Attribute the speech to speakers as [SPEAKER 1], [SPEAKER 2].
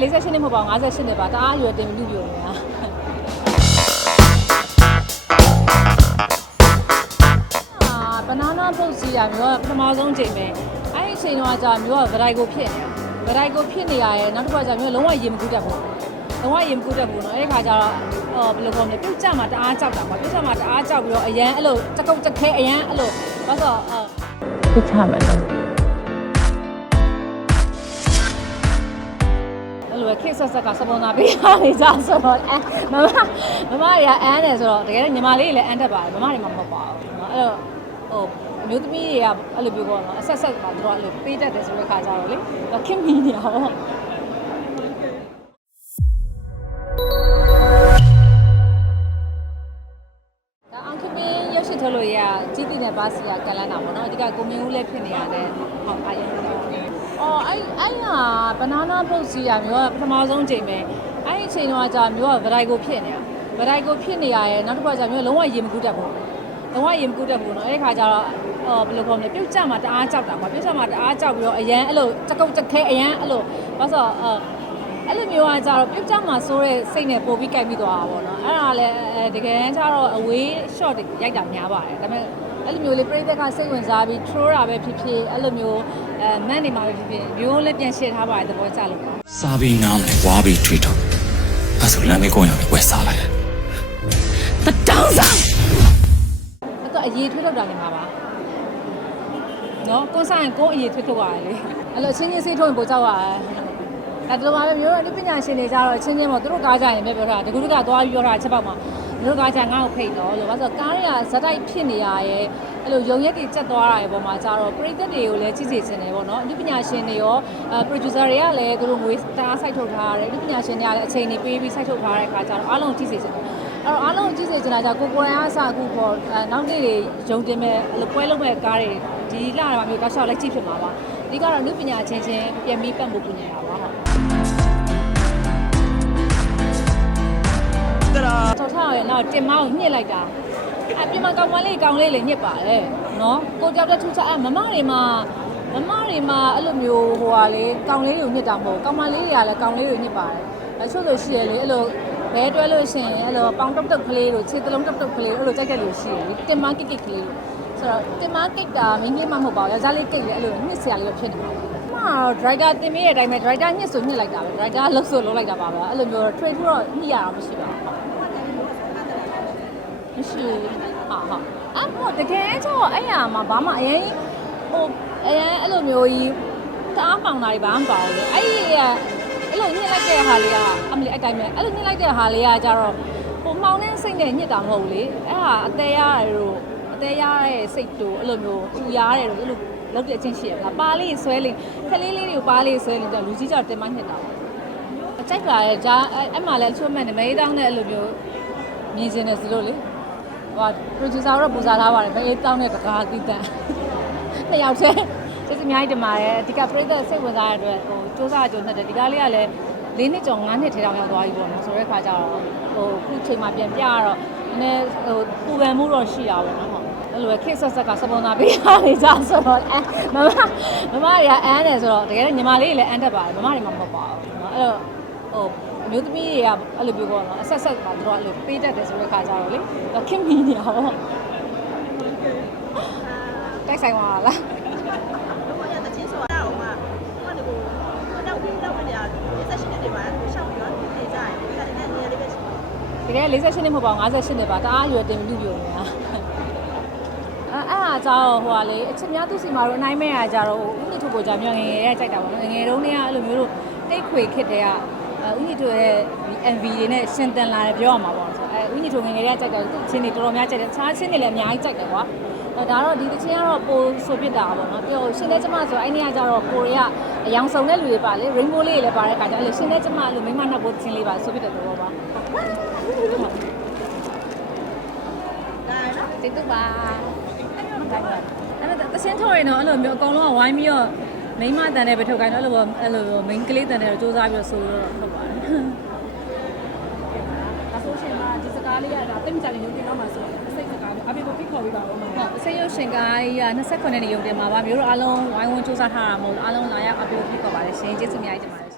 [SPEAKER 1] 48နှစ်မဟုတ်ပါဘူး58နှစ်ပါတအားရွယ်တင်လူပြိုနေတာအာဘနာနာပုတ်စီရမျိုးကပထမဆုံးချိန်ပဲအဲ့ဒီအချိန်တော့ကြာမျိုးကဗရိုက်ကိုဖြစ်နေတာဗရိုက်ကိုဖြစ်နေရရဲ့နောက်တစ်ခါကျမျိုးလုံးဝရေမကူးတတ်ဘူးလုံးဝရေမကူးတတ်ဘူးเนาะအဲ့ဒီခါကျတော့ဟောဘယ်လိုခေါ်မလဲပြုတ်ကြမှာတအားကြောက်တာပေါ့ပြုတ်ကြမှာတအားကြောက်ပြီးတော့အရန်အဲ့လိုတကုတ်တခဲအရန်အဲ့လိုဘာလို့ဆိုတော့
[SPEAKER 2] ဖိတ်ချမယ်နော်
[SPEAKER 1] လိုပဲခေတ်ဆက်ဆက်ကစပွန်ဆာပေးရနေကြဆိုတော့အဲမမမမတွေကအန်းတယ်ဆိုတော့တကယ်ညီမလေးတွေလည်းအန်းတတ်ပါတယ်မမတွေမှမဟုတ်ပါဘူးเนาะအဲ့တော့ဟိုအမျိုးသမီးတွေကအဲ့လိုပြောပေါ့နော်အဆက်ဆက်မှာသူတို့အဲ့လိုပေးတတ်တယ်ဆိုတဲ့ခါကြတော့လေခင်မီနေတာပေါ့ဒါအောင်ခင်မင်းရုပ်ရှင်ထုတ်လို့ရကြီးတည်တဲ့ဘာစီကကလန်းတာပေါ့နော်အဓိကကိုမင်းဦးလည်းဖြစ်နေရတယ်ဟောအားရတော့ ာ အော်အဲ့အဲ့ဟာဘနာနာပုတ်စီရမျိုးကပထမဆုံးချိန်ပဲအဲ့ဒီအချိန်တော့ကြာမျိုးကဗရိုက်ကိုဖြစ်နေတာဗရိုက်ကိုဖြစ်နေရရဲ့နောက်တစ်ခါကျမျိုးလုံးဝရေမကူးတတ်ဘူးလုံးဝရေမကူးတတ်ဘူးเนาะအဲ့ဒီခါကျတော့အော်ဘယ်လိုခေါ်မလဲပြုတ်ကြမှာတအားကြောက်တာပေါ့ပြုတ်ကြမှာတအားကြောက်ပြီးတော့အရန်အဲ့လိုတကုတ်တခဲအရန်အဲ့လိုဘာလို့ဆိုတော့အော် အဲ့လိုမျိုးကကြတော့ပြုတ်ကြမှာစိုးတဲ့စိတ်နဲ့ပို့ပြီးကြိုက်ပြီးသွားတာပေါ့နော်အဲ့ဒါလည်းအဲတကယ်တမ်းကျတော့အဝေး shot တွေရိုက်တာများပါတယ်ဒါပေမဲ့ အဲ့လိုမျိုးလေးပြိတ္တကစိတ်ဝင်စားပြီး throw တာပဲဖြစ်ဖြစ်အဲ့လိုမျိုးအဲမန်နေမှာပဲဖြစ်ဖြစ်မျိုးလည်းပြန်ရှင်းထားပါတယ်သဘောကျလို့ပေါ့
[SPEAKER 3] စားပြီးနားမယ်ဝါပြီးထွေးတော့အဲ့ဆိုလမ်းမေးကိုရမယ်ဝယ်စားလိုက်
[SPEAKER 1] တတောင်းစားအဲ့တော့အရေးထွေးထုတ်တာနေမှာပါနော်ကိုယ်ဆိုင်ကိုယ်အရေးထွေးထုတ်ရတယ်လေအဲ့လိုအချင်းချင်းစိတ်ထုတ်ရင်ပိုကြောက်ရတယ်ဒါတလုံးပါပဲမျိုးတော့ဒီပညာရှင်တွေကြတော့အချင်းချင်းပေါ့သူတို့ကားကြရင်ပဲပြောတာတကူတကသွားပြီးပြောတာချက်ပေါက်မှာ တို့ကားကြငါ့ကိုဖိတ်တော့လို့ဘာလို့ကားတွေကဇက်တိုက်ဖြစ်နေရရဲ့အဲ့လိုရုံရက်တွေချက်သွားတာရဲ့ပုံမှာကြတော့ပရိသတ်တွေကိုလည်းကြည့်စီချင်တယ်ပေါ့နော်ဒီပညာရှင်တွေရောအဲ producer တွေကလည်းသူတို့ငွေတအားစိုက်ထုတ်ထားရတယ်ဒီပညာရှင်တွေကလည်းအချိန်တွေပေးပြီးစိုက်ထုတ်ထားတဲ့အခါကျတော့အားလုံးကြည့်စီချင်တယ်အဲ့တော့အားလုံးကြည့်စီချင်တာကြောင့်ကိုကိုရန်အားစအခုပေါ့အဲနောက်နေ့တွေယုံတင်မဲ့အဲ့လိုပွဲလုံးမဲ့ကားတွေဒီလာတာမျိုးတောက်လျှောက်လိုက်ကြည့်ဖြစ်မှာပါဒီကတော့လူပညာချင်းချင်းပြန်ပြီးပတ်မှုပညာပါဟုတ် တော်ထားရယ်တော့တင်မအောင်ညှစ်လိုက်တာအပြင်မှာကောင်မလေးကောင်လေးလည်းညှစ်ပါတယ်နော်ကိုကြောက်တဲ့ထူးခြားအမမတွေမှာမမတွေမှာအဲ့လိုမျိုးဟိုဟာလေကောင်လေးတွေကိုညှစ်တာမဟုတ်ကောင်မလေးတွေကလည်းကောင်လေးတွေကိုညှစ်ပါတယ်အချို့ဆိုရှိရလေအဲ့လိုဘဲတွဲလို့ရှိရင်အဲ့လိုပေါင်တုတ်တုတ်ကလေးတို့ခြေသလုံးတုတ်တုတ်ကလေးအဲ့လိုကြိုက်တဲ့လူရှိတယ်လေတင်မကိတ်ကိတ်ကလေးတို့ဆိုတော့တင်မကိတ်တာမင်းကြီးမှမဟုတ်ပါဘူးယောက်ျားလေးကိတ်လေအဲ့လိုညှစ်စရာလေးပဲဖြစ်နေမှာမှာတော့ driver တင်မေးတဲ့အတိုင်းပဲ driver ညှစ်ဆိုညှစ်လိုက်တာပဲ driver လှုပ်ဆိုလှုပ်လိုက်တာပါပဲအဲ့လိုမျိုး trade ထူတော့ညှစ်ရအောင်မရှိပါဘူး မရှိဟာဟာအမေတကယ်တော့အဲ့ရမှာဘာမှအရင်ဟိုအရင်အဲ့လိုမျိုးကြီးတအားပေါင်တာတွေဘာမှမပါဘူးလေအဲ့ဒီကအဲ့လိုညှစ်လိုက်တဲ့ဟာလေးကအမလီအတိုင်းပဲအဲ့လိုညှစ်လိုက်တဲ့ဟာလေးကကြတော့ဟိုမှောင်တဲ့စိတ်နဲ့ညှစ်တာမဟုတ်ဘူးလေအဲ့ဟာအသေးရတယ်တို့အသေးရတဲ့စိတ်တို့အဲ့လိုမျိုးသူရတယ်တို့အဲ့လိုလောက်တဲ့အချင်းရှိရလားပါလေးဆွဲလေးခလေးလေးတွေကိုပါလေးဆွဲလေးတော့လူကြီးကြတော့တင်မညှစ်တာပေါ့အကြိုက်ပါရဲ့ဂျာအဲ့မှာလည်းအချို့မဲ့နေမေးတောင်းတဲ့အဲ့လိုမျိုးမြင်စင်တယ်ဆိုလို့လေ ဟို producer တော့ပူဇော်ထားပါတယ်ဘေးတောင်းတဲ့တကားတီးတန်နှစ်ယောက်တည်းကျေးဇူးအများကြီးတင်ပါတယ်အဓိကပြိတ္တစိတ်ဝင်စားတဲ့အတွက်ဟိုစူးစမ်းကြုံနဲ့ဒီကားလေးကလည်း၄နှစ်ကျော်၅နှစ်ထဲတောင်ရောက်သွားပြီပေါ့နော်ဆိုတဲ့ခါကျတော့ဟိုခုချိန်မှပြန်ပြရတော့နည်းဟိုပူပန်မှုတော့ရှိတာပေါ့နော်ဟုတ်အဲ့လိုပဲခေတ်ဆက်ဆက်ကစပွန်ဆာပေးရနေကြဆိုတော့အဲမမမမတွေကအန်းတယ်ဆိုတော့တကယ်ညီမလေးတွေလည်းအန်းတတ်ပါတယ်မမတွေမှမဟုတ်ပါဘူးเนาะအဲ့တော့ဟိုအ မျိုးသမီးတွေကအဲ့လိုပြောပေါ့နော်အဆက်ဆက်မှာတို့ကအဲ့လိုပေးတတ်တယ်ဆိုတဲ့ခါကြတော့လေတော့ခင်မီနေအောင်တိုက်ဆိုင်သွားလားတကယ်48နှစ်မဟုတ်ပါဘူး58နှစ်ပါတအားရွယ်တင်လူပြောနေတာအဲ့အဲ့အားကြောင့်ဟိုဟာလေအချက်များသူစီမာတို့အနိုင်မဲ့အားကြတော့ဥနိထုကိုကြမြောင်ငယ်ငယ်ရိုက်ကြိုက်တာပေါ့နော်ငယ်ငယ်တုန်းကအဲ့လိုမျိုးတို့တိတ်ခွေခစ်တဲ့က ဥညစ်ထုတ်ရဲ့ MV တွေနဲ့ရှင်တန်လာတယ်ပြောရမှာပေါ့ဆိုအဲဥညစ်ထုတ်ငယ်ငယ်ရဲ့ကြိုက်တယ်သူချင်းတွေတော်တော်များကြိုက်တယ်တခြားချင်းတွေလည်းအများကြီးကြိုက်တယ်ကွာအဲဒါတော့ဒီတချင်းကတော့ပိုဆိုပြစ်တာပေါ့နော်ပြီးတော့ရှင်တဲ့ကျမဆိုအဲ့ဒီကကြတော့ကိုရီးယားအယောင်စုံတဲ့လူတွေပါလေ rainbow လေးတွေလည်းပါတဲ့ခါကျအဲ့လိုရှင်တဲ့ကျမအဲ့လိုမိမနှောက်ဖို့ချင်းလေးပါဆိုပြစ်တဲ့သဘောပါတိတ်တူပါအဲ့ဒါတဆင်းထော်ရင်တော့အဲ့လိုမျိုးအကောင်လုံးကဝိုင်းပြီးတော့ မိန်းမတန်တဲ့ပဲထုတ်ခိုင်းတော့အဲ့လိုအဲ့လိုမိန်းကလေးတန်တဲ့တော့စူးစမ်းပြီးတော့ဆိုလို့တော့ထုတ်ပါတယ်ဒါဆိုရှင်ကဒီစကားလေးကဒါတိတ်မကြတဲ့ရုံတင်တော့မှဆိုအစိတ်စကားလေးအဖေကိုဖိတ်ခေါ်ပြီးပါဦးမှာဟုတ်အစိတ်ရုပ်ရှင်ကားကြီးက29နှစ်နေရုံတင်မှာပါမျိုးတို့အားလုံးဝိုင်းဝန်းစူးစမ်းထားတာမဟုတ်ဘူးအားလုံးလာရောက်အဖေကိုဖိတ်ခေါ်ပါတယ်ရှင်ကျေးဇူးအများကြီးတင်ပါတယ်